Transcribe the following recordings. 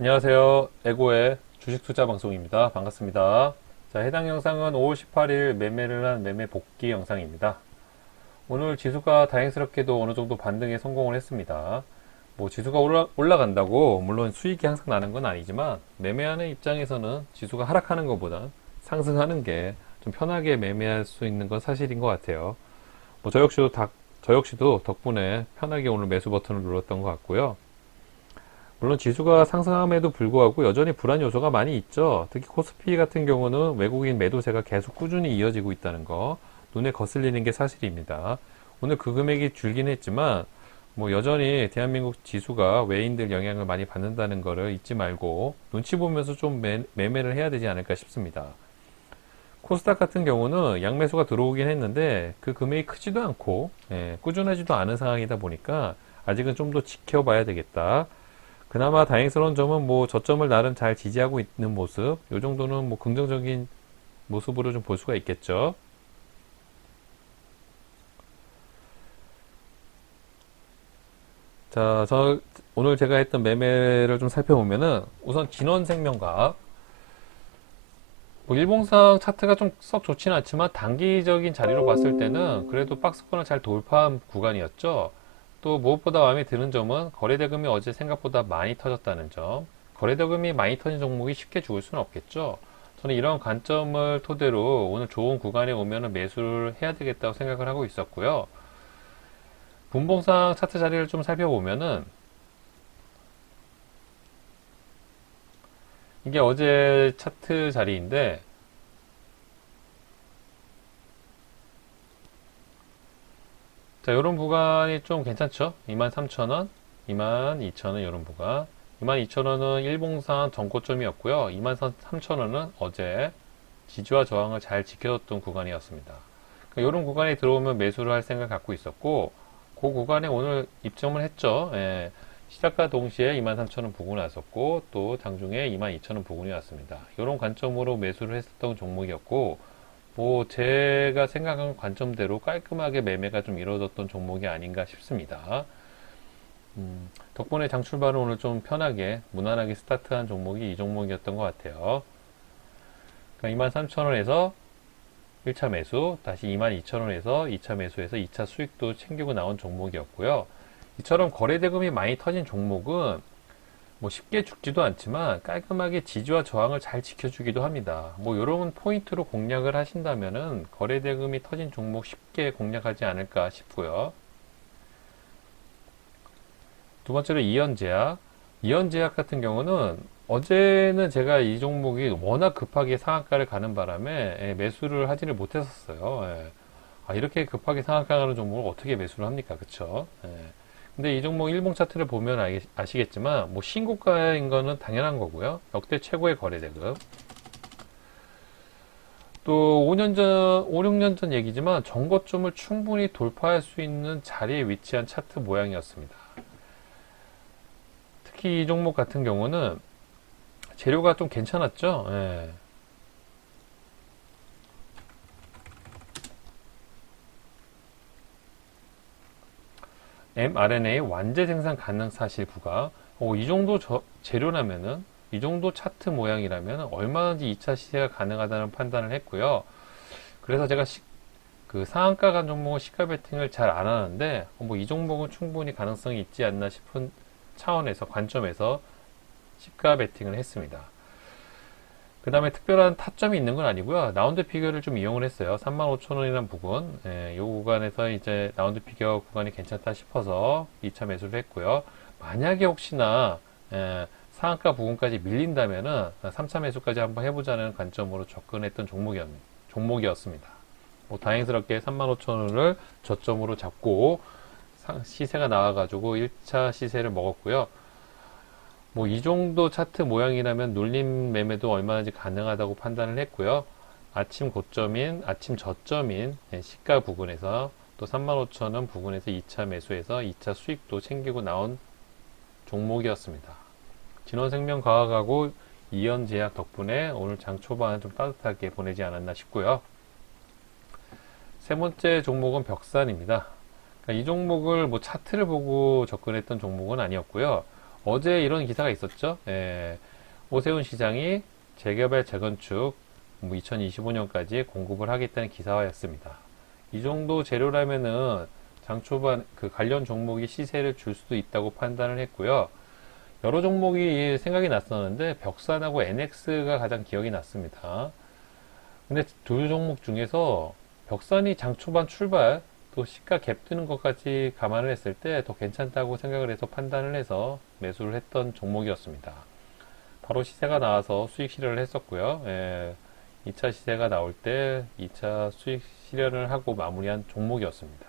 안녕하세요. 에고의 주식 투자 방송입니다. 반갑습니다. 자, 해당 영상은 5월 18일 매매를 한 매매 복귀 영상입니다. 오늘 지수가 다행스럽게도 어느 정도 반등에 성공을 했습니다. 뭐 지수가 올라, 올라간다고 물론 수익이 항상 나는 건 아니지만 매매하는 입장에서는 지수가 하락하는 것보다 상승하는 게 좀 편하게 매매할 수 있는 건 사실인 것 같아요. 뭐 저 역시도 다, 저 역시도 덕분에 편하게 오늘 매수 버튼을 눌렀던 것 같고요. 물론 지수가 상승함에도 불구하고 여전히 불안 요소가 많이 있죠. 특히 코스피 같은 경우는 외국인 매도세가 계속 꾸준히 이어지고 있다는 거 눈에 거슬리는 게 사실입니다. 오늘 그 금액이 줄긴 했지만 뭐 여전히 대한민국 지수가 외인들 영향을 많이 받는다는 거를 잊지 말고 눈치 보면서 좀 매, 매매를 해야 되지 않을까 싶습니다. 코스닥 같은 경우는 양매수가 들어오긴 했는데 그 금액이 크지도 않고 예, 꾸준하지도 않은 상황이다 보니까 아직은 좀 더 지켜봐야 되겠다. 그나마 다행스러운 점은 뭐 저점을 나름 잘 지지하고 있는 모습, 요 정도는 뭐 긍정적인 모습으로 좀 볼 수가 있겠죠. 자, 저 오늘 제가 했던 매매를 좀 살펴보면은 우선 진원생명과학 뭐 일봉상 차트가 좀 썩 좋지는 않지만 단기적인 자리로 봤을 때는 그래도 박스권을 잘 돌파한 구간이었죠. 또 무엇보다 마음에 드는 점은 거래대금이 어제 생각보다 많이 터졌다는 점. 거래대금이 많이 터진 종목이 쉽게 죽을 수는 없겠죠. 저는 이런 관점을 토대로 오늘 좋은 구간에 오면 매수를 해야 되겠다고 생각을 하고 있었고요. 분봉상 차트 자리를 좀 살펴보면은 이게 어제 차트 자리인데 자, 이런 구간이 좀 괜찮죠? 23,000원, 22,000원 이런 구간. 22,000원은 일봉상 전고점이었고요. 23,000원은 어제 지지와 저항을 잘 지켜줬던 구간이었습니다. 그러니까 이런 구간에 들어오면 매수를 할 생각 갖고 있었고, 그 구간에 오늘 입점을 했죠. 예, 시작과 동시에 23,000원 부근이 왔었고, 또 장중에 22,000원 부근이 왔습니다. 이런 관점으로 매수를 했었던 종목이었고, 뭐 제가 생각한 관점대로 깔끔하게 매매가 좀 이루어졌던 종목이 아닌가 싶습니다. 음, 덕분에 장 출발은 오늘 좀 편하게 무난하게 스타트한 종목이 이 종목이었던 것 같아요. 그러니까 23,000원에서 1차 매수, 다시 22,000원에서 2차 매수해서 2차 수익도 챙기고 나온 종목이었고요. 이처럼 거래 대금이 많이 터진 종목은 뭐 쉽게 죽지도 않지만 깔끔하게 지지와 저항을 잘 지켜주기도 합니다. 뭐 이런 포인트로 공략을 하신다면은 거래 대금이 터진 종목 쉽게 공략하지 않을까 싶고요. 두 번째로 이연제약. 이연제약 같은 경우는 어제는 제가 이 종목이 워낙 급하게 상한가를 가는 바람에 예, 매수를 하지를 못했었어요. 예. 아, 이렇게 급하게 상한가 가는 종목을 어떻게 매수를 합니까? 그쵸? 예. 근데 이 종목 일봉 차트를 보면 알- 아시겠지만 뭐 신고가인 거는 당연한 거고요. 역대 최고의 거래대금. 또 5년 전, 5, 6년 전 얘기지만 전고점을 충분히 돌파할 수 있는 자리에 위치한 차트 모양이었습니다. 특히 이 종목 같은 경우는 재료가 좀 괜찮았죠. 예. mRNA 완제 생산 가능 사실 부가 어, 이 정도 저- 재료라면은 이 정도 차트 모양이라면 얼마든지 2차 시세가 가능하다는 판단을 했고요. 그래서 제가 시- 그 상한가 간 종목은 시가 베팅을 잘 안 하는데 어, 뭐이 종목은 충분히 가능성이 있지 않나 싶은 차원에서 관점에서 시가 베팅을 했습니다. 그 다음에 특별한 타점이 있는 건 아니고요. 라운드 피겨를 좀 이용을 했어요. 35,000원이라는 부분. 예, 이 구간에서 이제 라운드 피겨 구간이 괜찮다 싶어서 2차 매수를 했고요. 만약에 혹시나 예, 상한가 부분까지 밀린다면은 3차 매수까지 한번 해보자는 관점으로 접근했던 종목이었, 종목이었습니다. 뭐 다행스럽게 35,000원을 저점으로 잡고 상- 시세가 나와가지고 1차 시세를 먹었고요. 뭐 이 정도 차트 모양이라면 눌림 매매도 얼마든지 가능하다고 판단을 했고요. 아침 고점인, 아침 저점인 예, 시가 부근에서 또 35,000원 부근에서 2차 매수해서 2차 수익도 챙기고 나온 종목이었습니다. 진원생명과학하고 이연제약 덕분에 오늘 장 초반 좀 따뜻하게 보내지 않았나 싶고요. 세 번째 종목은 벽산입니다. 그러니까 이 종목을 뭐 차트를 보고 접근했던 종목은 아니었고요. 어제 이런 기사가 있었죠. 예, 오세훈 시장이 재개발, 재건축 뭐 2025년까지 공급을 하겠다는 기사였습니다. 이 정도 재료라면은 장 초반 그 관련 종목이 시세를 줄 수도 있다고 판단을 했고요. 여러 종목이 생각이 났었는데 벽산하고 NX가 가장 기억이 났습니다. 근데 두 종목 중에서 벽산이 장 초반 출발 또 시가 갭 뜨는 것까지 감안을 했을 때 더 괜찮다고 생각을 해서 판단을 해서 매수를 했던 종목이었습니다. 바로 시세가 나와서 수익 실현을 했었고요. 예, 2차 시세가 나올 때 2차 수익 실현을 하고 마무리한 종목이었습니다.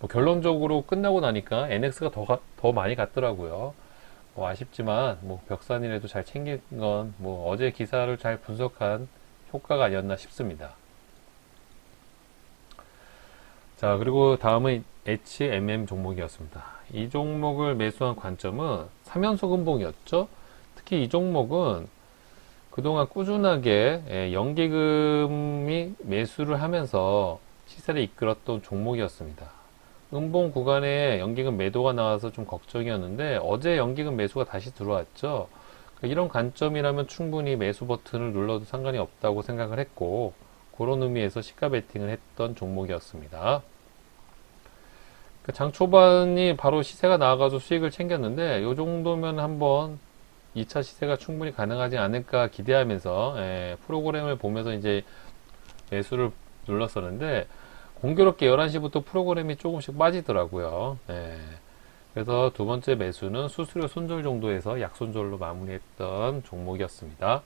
뭐 결론적으로 끝나고 나니까 NX가 더, 가- 더 많이 갔더라고요. 뭐 아쉽지만 뭐 벽산이라도 잘 챙긴 건 뭐 어제 기사를 잘 분석한 효과가 아니었나 싶습니다. 자, 그리고 다음은 HMM 종목이었습니다. 이 종목을 매수한 관점은 3연속 음봉이었죠. 특히 이 종목은 그동안 꾸준하게 예, 연기금이 매수를 하면서 시세를 이끌었던 종목이었습니다. 음봉 구간에 연기금 매도가 나와서 좀 걱정이었는데 어제 연기금 매수가 다시 들어왔죠. 그러니까 이런 관점이라면 충분히 매수 버튼을 눌러도 상관이 없다고 생각을 했고 그런 의미에서 시가 베팅을 했던 종목이었습니다. 그장 초반이 바로 시세가 나와가지고 수익을 챙겼는데 이 정도면 한번 2차 시세가 충분히 가능하지 않을까 기대하면서 예, 프로그램을 보면서 이제 매수를 눌렀었는데 공교롭게 11시부터 프로그램이 조금씩 빠지더라고요. 예. 그래서 두 번째 매수는 수수료 손절 정도에서 약손절로 마무리했던 종목이었습니다.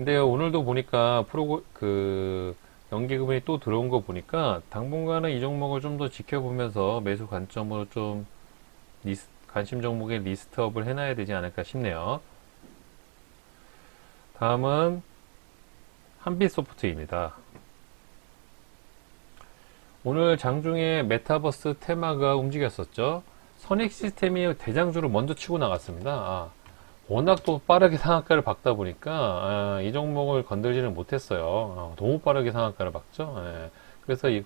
근데 오늘도 보니까 프로 그 연기금이 또 들어온 거 보니까 당분간은 이 종목을 좀 더 지켜보면서 매수 관점으로 좀 리스, 관심 종목에 리스트업을 해놔야 되지 않을까 싶네요. 다음은 한빛소프트입니다. 오늘 장중에 메타버스 테마가 움직였었죠. 선익 시스템이 대장주를 먼저 치고 나갔습니다. 아, 워낙 또 빠르게 상한가를 박다 보니까 아, 이 종목을 건들지는 못했어요. 아, 너무 빠르게 상한가를 박죠. 예. 그래서 이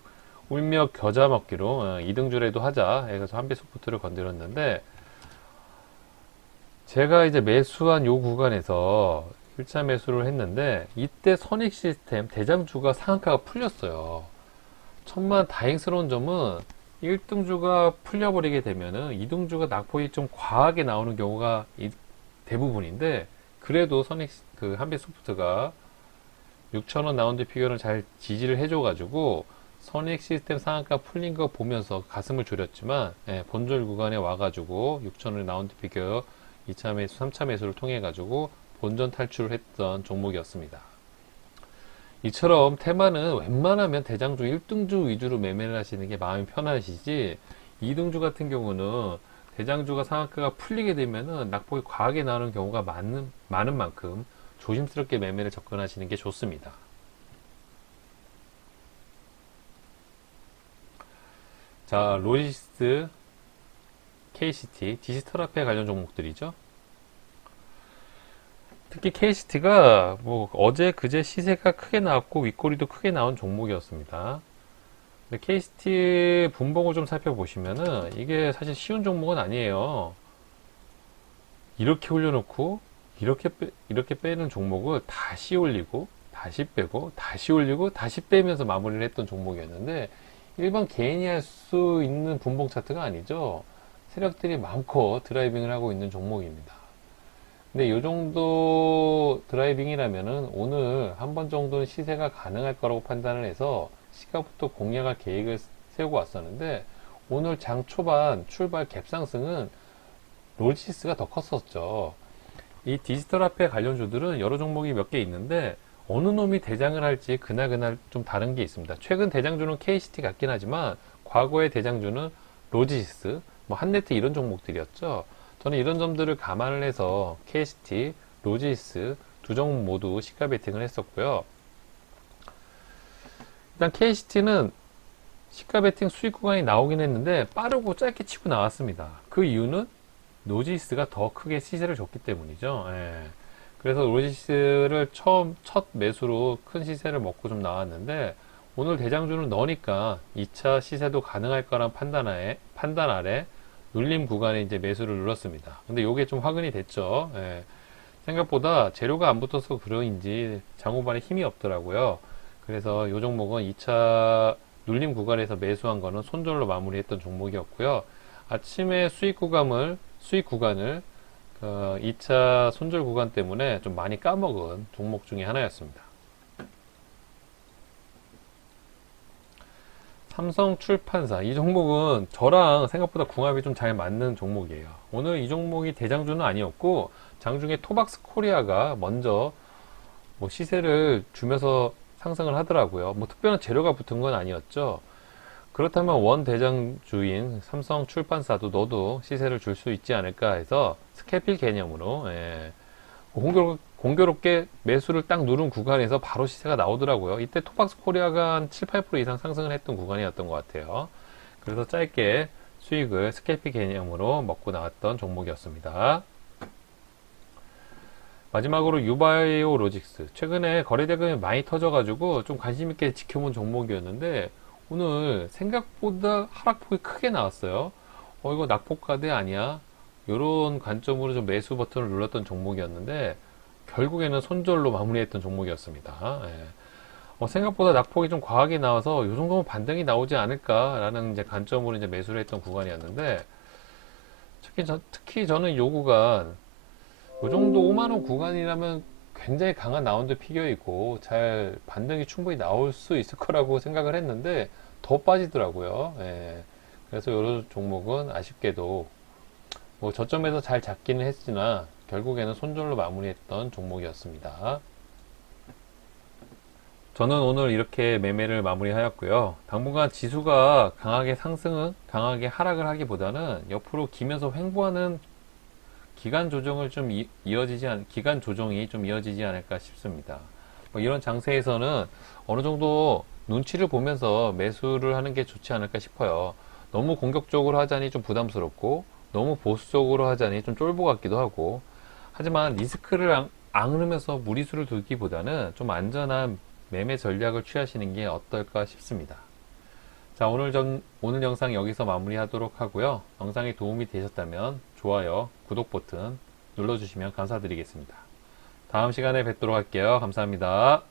울며 겨자 먹기로 어, 2등주라도 하자 해서 한빛소프트를 건드렸는데 제가 이제 매수한 요 구간에서 1차 매수를 했는데 이때 선익 시스템 대장주가 상한가가 풀렸어요. 천만 다행스러운 점은 1등주가 풀려버리게 되면은 2등주가 낙폭이 좀 과하게 나오는 경우가 이- 대부분인데 그래도 선익 그 한빛 소프트가 6천원 라운드 피겨를 잘 지지를 해줘가지고 선익 시스템 상한가 풀린 거 보면서 가슴을 졸였지만 예, 본절 구간에 와가지고 6천원 라운드 피겨 2차 매수, 3차 매수를 통해 가지고 본전 탈출을 했던 종목이었습니다. 이처럼 테마는 웬만하면 대장주 1등주 위주로 매매를 하시는 게 마음이 편하시지 2등주 같은 경우는 대장주가 상한가가 풀리게 되면은 낙폭이 과하게 나오는 경우가 많은, 많은 만큼 조심스럽게 매매를 접근하시는 게 좋습니다. 자, 로지스트, KCT, 디지털 화폐 관련 종목들이죠. 특히 KCT가 뭐 어제 그제 시세가 크게 나왔고 윗꼬리도 크게 나온 종목이었습니다. KCT 분봉을 좀 살펴보시면은 이게 사실 쉬운 종목은 아니에요. 이렇게 올려놓고 이렇게 빼, 이렇게 빼는 종목을 다시 올리고 다시 빼고 다시 올리고 다시 빼면서 마무리를 했던 종목이었는데 일반 개인이 할 수 있는 분봉 차트가 아니죠. 세력들이 마음껏 드라이빙을 하고 있는 종목입니다. 근데 이 정도 드라이빙이라면은 오늘 한 번 정도는 시세가 가능할 거라고 판단을 해서 시가부터 공략할 계획을 세우고 왔었는데 오늘 장 초반 출발 갭상승은 롤시스가 더 컸었죠. 이 디지털 화폐 관련주들은 여러 종목이 몇 개 있는데 어느 놈이 대장을 할지 그날그날 좀 다른 게 있습니다. 최근 대장주는 KCT 같긴 하지만 과거의 대장주는 로지시스, 뭐 한네트 이런 종목들이었죠. 저는 이런 점들을 감안을 해서 KCT, 로지스 두 종목 모두 시가 베팅을 했었고요. 일단 KCT는 시가 베팅 수익 구간이 나오긴 했는데 빠르고 짧게 치고 나왔습니다. 그 이유는 로지스가 더 크게 시세를 줬기 때문이죠. 예. 그래서 로지스를 처음 첫 매수로 큰 시세를 먹고 좀 나왔는데 오늘 대장주는 너니까 2차 시세도 가능할 거란 판단 아래, 판단 아래 눌림 구간에 이제 매수를 눌렀습니다. 근데 요게 좀 화근이 됐죠. 예. 생각보다 재료가 안 붙어서 그런지 장후반에 힘이 없더라고요. 그래서 요 종목은 2차 눌림 구간에서 매수한 거는 손절로 마무리했던 종목이었고요. 아침에 수익 구간을 수익 구간을 그 2차 손절 구간 때문에 좀 많이 까먹은 종목 중에 하나였습니다. 삼성 출판사 이 종목은 저랑 생각보다 궁합이 좀 잘 맞는 종목이에요. 오늘 이 종목이 대장주는 아니었고 장중에 토박스 코리아가 먼저 뭐 시세를 주면서 상승을 하더라고요. 뭐 특별한 재료가 붙은 건 아니었죠. 그렇다면 원 대장주인 삼성 출판사도 너도 시세를 줄 수 있지 않을까 해서 스캐필 개념으로 예, 공교롭, 공교롭 게 매수를 딱 누른 구간에서 바로 시세가 나오더라고요. 이때 토박스 코리아가 한 7, 8% 이상 상승을 했던 구간이었던 것 같아요. 그래서 짧게 수익을 스캐피 개념으로 먹고 나왔던 종목이었습니다. 마지막으로 유바이오 로직스. 최근에 거래 대금이 많이 터져가지고 좀 관심 있게 지켜본 종목이었는데 오늘 생각보다 하락폭이 크게 나왔어요. 어, 이거 낙폭가대 아니야? 이런 관점으로 좀 매수 버튼을 눌렀던 종목이었는데 결국에는 손절로 마무리했던 종목이었습니다. 예. 어, 생각보다 낙폭이 좀 과하게 나와서 이 정도면 반등이 나오지 않을까라는 이제 관점으로 이제 매수를 했던 구간이었는데 특히, 저, 특히 저는 요 구간 이 정도 5만원 구간이라면 굉장히 강한 라운드 피겨이고 잘 반등이 충분히 나올 수 있을 거라고 생각을 했는데 더 빠지더라고요. 예. 그래서 이런 종목은 아쉽게도 뭐 저점에서 잘 잡기는 했으나 결국에는 손절로 마무리했던 종목이었습니다. 저는 오늘 이렇게 매매를 마무리하였고요. 당분간 지수가 강하게 상승은 강하게 하락을 하기보다는 옆으로 기면서 횡보하는 기간 조정을 좀 이, 어지지 않, 기간 조정이 좀 이어지지 않을까 싶습니다. 뭐 이런 장세에서는 어느 정도 눈치를 보면서 매수를 하는 게 좋지 않을까 싶어요. 너무 공격적으로 하자니 좀 부담스럽고 너무 보수적으로 하자니 좀 쫄보 같기도 하고 하지만 리스크를 악- 악으면서 무리수를 두기보다는 좀 안전한 매매 전략을 취하시는 게 어떨까 싶습니다. 자, 오늘 전, 오늘 영상 여기서 마무리하도록 하고요. 영상이 도움이 되셨다면 좋아요, 구독 버튼 눌러주시면 감사드리겠습니다. 다음 시간에 뵙도록 할게요. 감사합니다.